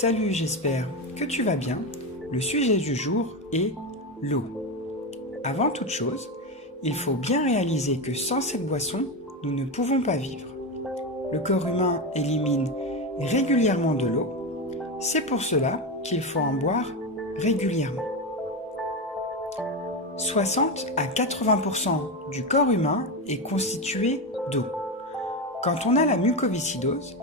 Salut, j'espère que tu vas bien. Le sujet du jour est l'eau. Avant toute chose, il faut bien réaliser que sans cette boisson, nous ne pouvons pas vivre. Le corps humain élimine régulièrement de l'eau. C'est pour cela qu'il faut en boire régulièrement. 60 à 80% du corps humain est constitué d'eau. Quand on a la mucoviscidose,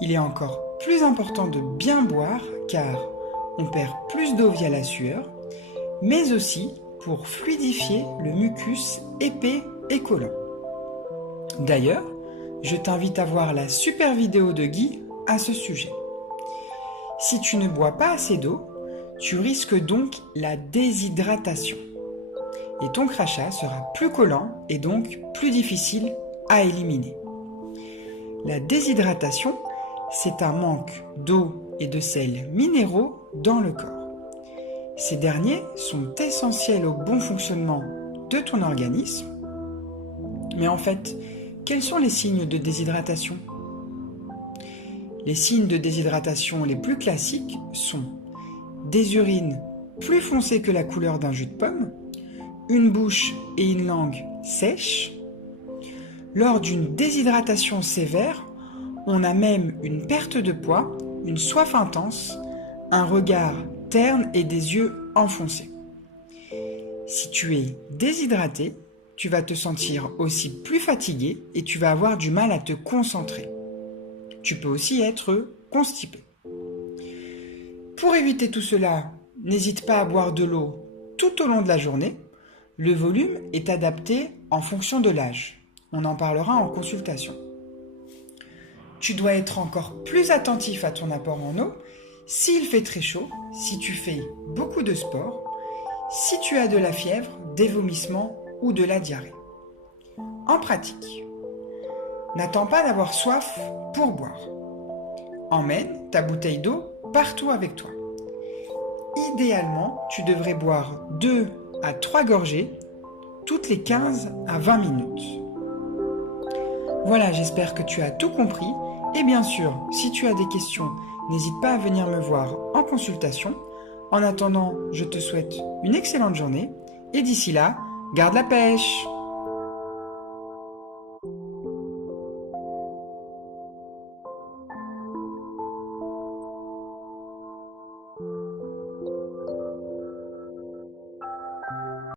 il est encore plus important de bien boire car on perd plus d'eau via la sueur, mais aussi pour fluidifier le mucus épais et collant. D'ailleurs, je t'invite à voir la super vidéo de Guy à ce sujet. Si tu ne bois pas assez d'eau, tu risques donc la déshydratation. Et ton crachat sera plus collant et donc plus difficile à éliminer. La déshydratation, c'est un manque d'eau et de sels minéraux dans le corps. Ces derniers sont essentiels au bon fonctionnement de ton organisme. Mais en fait, quels sont les signes de déshydratation ? Les signes de déshydratation les plus classiques sont des urines plus foncées que la couleur d'un jus de pomme, une bouche et une langue sèches. Lors d'une déshydratation sévère, on a même une perte de poids, une soif intense, un regard terne et des yeux enfoncés. Si tu es déshydraté, tu vas te sentir aussi plus fatigué et tu vas avoir du mal à te concentrer. Tu peux aussi être constipé. Pour éviter tout cela, n'hésite pas à boire de l'eau tout au long de la journée. Le volume est adapté en fonction de l'âge. On en parlera en consultation. Tu dois être encore plus attentif à ton apport en eau s'il fait très chaud, si tu fais beaucoup de sport, si tu as de la fièvre, des vomissements ou de la diarrhée. En pratique, n'attends pas d'avoir soif pour boire. Emmène ta bouteille d'eau partout avec toi. Idéalement, tu devrais boire 2 à 3 gorgées toutes les 15 à 20 minutes. Voilà, j'espère que tu as tout compris. Et bien sûr, si tu as des questions, n'hésite pas à venir me voir en consultation. En attendant, je te souhaite une excellente journée. Et d'ici là, garde la pêche!